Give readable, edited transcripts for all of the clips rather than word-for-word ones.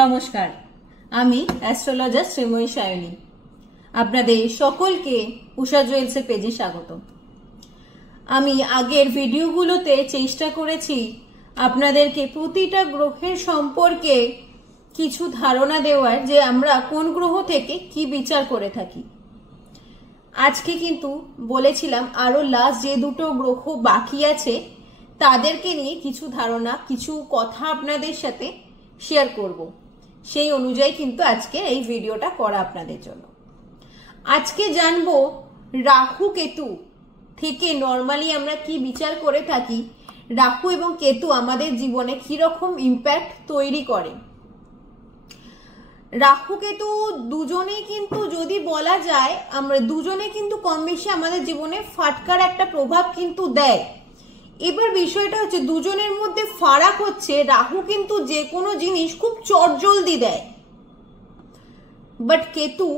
নমস্কার, আমি অ্যাস্ট্রোলজার শ্রীময়ী সায়নী। আপনাদের সকলকে উষা জুয়েলসের পেজে স্বাগত। আমি আগের ভিডিওগুলোতে চেষ্টা করেছি আপনাদেরকে প্রতিটা গ্রহের সম্পর্কে কিছু ধারণা দেওয়ার, যে আমরা কোন গ্রহ থেকে কি বিচার করে থাকি। আজকে কিন্তু বলেছিলাম আরো লাস্ট যে দুটো গ্রহ বাকি আছে তাদেরকে নিয়ে কিছু ধারণা, কিছু কথা আপনাদের সাথে শেয়ার করব। সেই অনুযায়ী কিন্তু আজকে এই ভিডিওটা করা আপনাদের জন্য। আজকে জানবো রাহু কেতু থেকে নর্মালি আমরা কি বিচার করে থাকি, রাহু এবং কেতু আমাদের জীবনে কিরকম ইম্প্যাক্ট তৈরি করে। রাহু কেতু দুজনেই কিন্তু, যদি বলা যায়, আমরা দুজনে কিন্তু কম বেশি আমাদের জীবনে ফাটকার একটা প্রভাব কিন্তু দেয়। এবার বিষয়টা হচ্ছে দুজনের মধ্যে ফারাক হচ্ছে, রাহু কিন্তু যে কোনো জিনিস খুব চটজলদি দেয়, বাট কেতু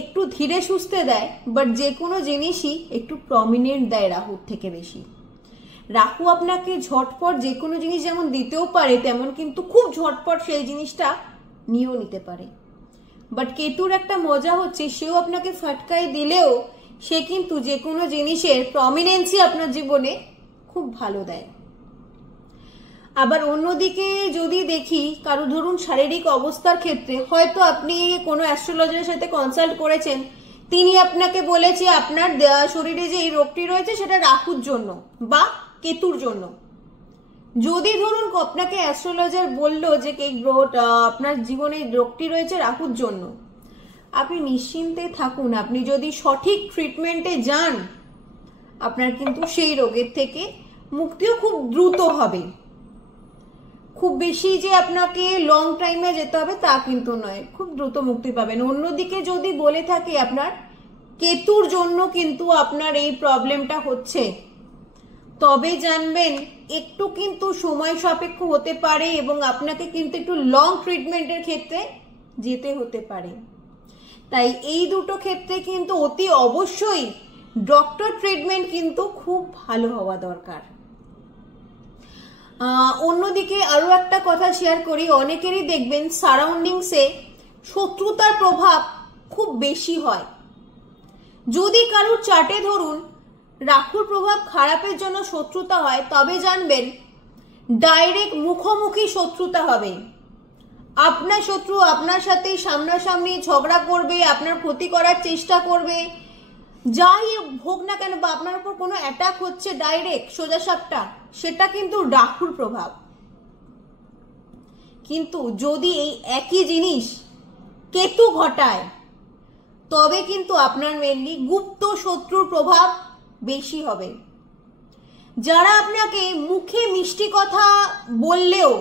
একটু ধীরে সুস্থে দেয়, বাট যে কোনো জিনিসই একটু প্রমিনেন্ট দেয় রাহুর থেকে বেশি। রাহু আপনাকে ঝটপট যে কোনো জিনিস যেমন দিতেও পারে, তেমন কিন্তু খুব ঝটপট সেই জিনিসটা নিয়েও নিতে পারে। বাট কেতুর একটা মজা হচ্ছে, সেও আপনাকে ফাটকায় দিলেও সে কিন্তু যে কোনো জিনিসের প্রমিনেন্সি আপনার জীবনে খুব ভালো দেয়। আবার অন্যদিকে যদি দেখি, কারো ধরুন শারীরিক অবস্থার ক্ষেত্রে হয়তো আপনি কোনো অ্যাস্ট্রোলজারের সাথে কনসাল্ট করেছেন, তিনি আপনাকে বলেছে আপনার শরীরে যে এই রোগটি রয়েছে সেটা রাহুর জন্য বা কেতুর জন্য। যদি ধরুন আপনাকে অ্যাস্ট্রোলজার বললো যে এই আপনার জীবনে রোগটি রয়েছে রাহুর জন্য, আপনি নিশ্চিন্তে থাকুন। আপনি যদি সঠিক ট্রিটমেন্টে যান, আপনার কিন্তু সেই রোগের থেকে মুক্তিও খুব দ্রুত হবে। খুব বেশি যে আপনাকে লং টাইমে যেতে হবে তা কিন্তু নয়, খুব দ্রুত মুক্তি পাবেন। অন্যদিকে যদি বলে থাকে আপনার কেতুর জন্য কিন্তু আপনার এই প্রবলেমটা হচ্ছে, তবে জানবেন একটু কিন্তু সময় সাপেক্ষ হতে পারে এবং আপনাকে কিন্তু একটু লং ট্রিটমেন্টের ক্ষেত্রে যেতে হতে পারে। তাই এই দুটো ক্ষেত্রে কিন্তু অতি অবশ্যই ডক্টর ট্রিটমেন্ট কিন্তু খুব ভালো হওয়া দরকার। অন্যদিকে আরো একটা কথা শেয়ার করি, অনেকেরই দেখবেন সারাউন্ডিংসে শত্রুতার প্রভাব খুব বেশি হয়। যদি কারোর চার্টে ধরুন রাহুর প্রভাব খারাপের জন্য শত্রুতা হয়, তবে জানবেন ডাইরেক্ট মুখোমুখি শত্রুতা হবে। আপনার শত্রু আপনার সাথে সামনাসামনি ঝগড়া করবে, আপনার ক্ষতি করার চেষ্টা করবে, যাই হোক না কেন, বা আপনার উপর কোনো অ্যাটাক হচ্ছে ডাইরেক্ট সোজাসাপটা, সেটা কিন্তু রাহুর প্রভাব। কিন্তু যদি এই একই জিনিস কেতু ঘটায়, তবে কিন্তু আপনার মেনলি গুপ্ত শত্রুর প্রভাব বেশি হবে। যারা আপনাকে মুখে মিষ্টি কথা বললেও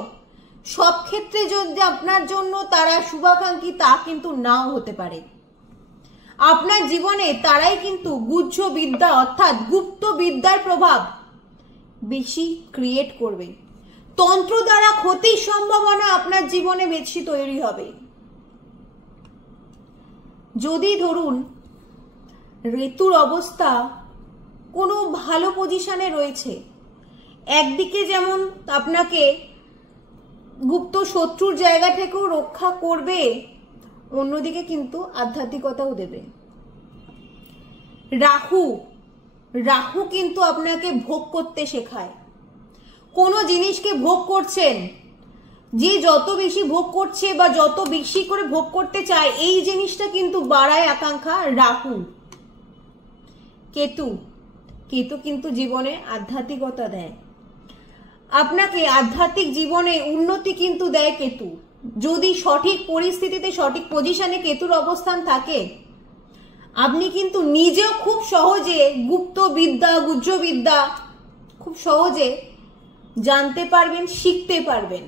সব ক্ষেত্রে যদি আপনার জন্য তারা শুভাকাঙ্ক্ষী, তা কিন্তু নাও হতে পারে। আপনার জীবনে তারাই কিন্তু গুহ্য বিদ্যা অর্থাৎ গুপ্ত বিদ্যার প্রভাব বেশি ক্রিয়েট করবে। তন্ত্র দ্বারা ক্ষতির সম্ভাবনা আপনার জীবনে বেশি তৈরি হবে। যদি ধরুন ঋতুর অবস্থা কোনো ভালো পজিশনে রয়েছে, একদিকে যেমন আপনাকে গুপ্ত শত্রুর জায়গা থেকেও রক্ষা করবে, অন্যদিকে কিন্তু আধ্যাত্মিকতাও দেবে। রাহু কিন্তু আপনাকে ভোগ করতে শেখায়। কোনো জিনিসকে ভোগ করছেন, যে যত বেশি ভোগ করছে বা যত বেশি করে ভোগ করতে চায়, এই জিনিসটা কিন্তু বাড়ায় আকাঙ্ক্ষা। রাহু কেতু কিন্তু জীবনে আধ্যাত্মিকতা দেয়, আপনাকে আধ্যাত্মিক জীবনে উন্নতি কিন্তু দেয় কেতু। যদি সঠিক পরিস্থিতিতে সঠিক পজিশনে কেতুর অবস্থান থাকে, আপনি কিন্তু নিজেও খুব সহজে গুপ্ত বিদ্যা, গুহ্য বিদ্যা খুব সহজে জানতে পারবেন, শিখতে পারবেন।